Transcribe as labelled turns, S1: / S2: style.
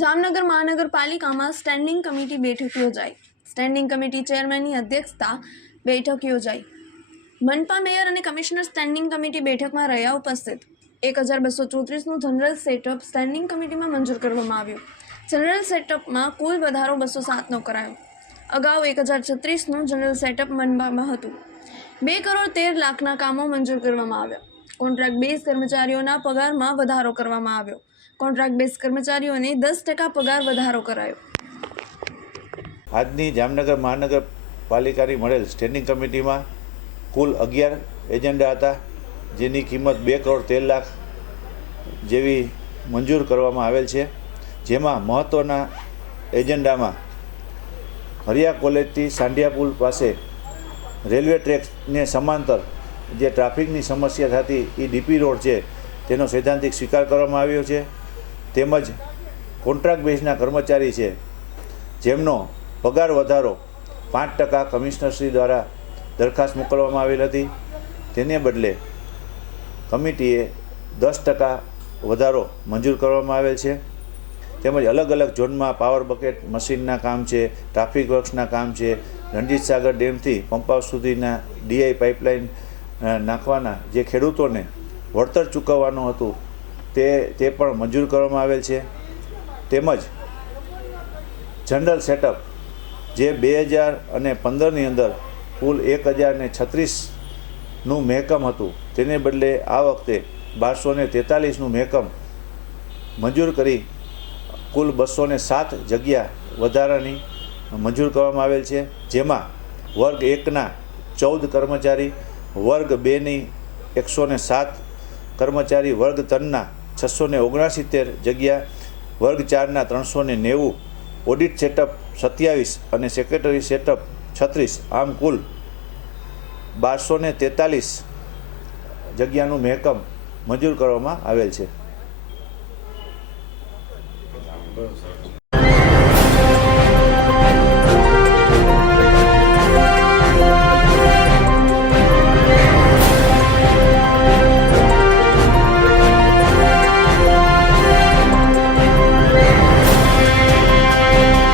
S1: જામનગર મહાનગરપાલિકામાં standing committee બેઠક યોજાઈ. સ્ટેન્ડિંગ કમિટી ચેરમેનની અધ્યક્ષતા બેઠક યોજાઈ. મનપા મેયર અને કમિશનર સ્ટેન્ડિંગ કમિટી બેઠકમાં રહ્યા ઉપસ્થિત. એક હજાર બસો ચોત્રીસનું જનરલ સેટઅપ સ્ટેન્ડિંગ કમિટીમાં મંજૂર કરવામાં આવ્યું. જનરલ સેટઅપમાં કુલ વધારો બસો સાતનો કરાયો. અગાઉ એક હજાર છત્રીસનું જનરલ સેટઅપ મનપામાં હતું. બે કરોડ તેર લાખના કામો મંજૂર કરવામાં આવ્યા. કોન્ટ્રાક્ટ બેઝ કર્મચારીઓના પગારમાં વધારો કરવામાં આવ્યો. કોન્ટ્રાક્ટ બેઝ કર્મચારીઓને દસ ટકા પગાર વધારો કરાયો.
S2: આજની જામનગર મહાનગરપાલિકાની મળેલ સ્ટેન્ડિંગ કમિટીમાં કુલ અગિયાર એજન્ડા હતા, જેની કિંમત બે કરોડ તેર લાખ જેવી મંજૂર કરવામાં આવેલ છે. જેમાં મહત્ત્વના એજન્ડામાં હરિયા કોલેજથી સાંઢિયા પુલ પાસે રેલવે ટ્રેકને સમાંતર જે ટ્રાફિકની સમસ્યા થતી એ ડીપી રોડ છે, તેનો સૈદ્ધાંતિક સ્વીકાર કરવામાં આવ્યો છે. તેમજ કોન્ટ્રાક્ટ બેઝના કર્મચારી છે, જેમનો પગાર વધારો પાંચ ટકા કમિશનરશ્રી દ્વારા દરખાસ્ત મોકલવામાં આવેલ હતી. તેને બદલે કમિટીએ દસ ટકા વધારો મંજૂર કરવામાં આવેલ છે. તેમજ અલગ અલગ ઝોનમાં પાવર બકેટ મશીનના કામ છે, ટ્રાફિક વર્ક્સના કામ છે. રણજીત સાગર ડેમથી પંપ હાઉસ સુધીના ડીઆઈ પાઇપલાઇન નાખવાના. જે ખેડૂતોને વળતર ચૂકવવાનું હતું, તે તે પણ મંજૂર કરવામાં આવેલ છે. તેમજ જનરલ સેટઅપ, જે બે હજાર અને પંદરની અંદર કુલ એક હજાર ને છત્રીસનું મહેકમ હતું, તેને બદલે આ વખતે બારસો ને તેતાલીસનું મહેકમ મંજૂર કરી કુલ બસો ને સાત જગ્યા વધારાની મંજૂર કરવામાં આવેલ છે. જેમાં વર્ગ એકના ચૌદ કર્મચારી વર્ગ બેની એકસો ને સાત કર્મચારી વર્ગ ત્રણના છસો ને ઓગણસિત્તેર જગ્યા, વર્ગ ચારના ત્રણસો ને નેવું, ઓડિટ સેટઅપ સત્યાવીસ અને સેક્રેટરી સેટઅપ છત્રીસ. આમ કુલ બારસો ને તેતાલીસ જગ્યાનું મહેકમ મંજૂર કરવામાં આવેલ છે.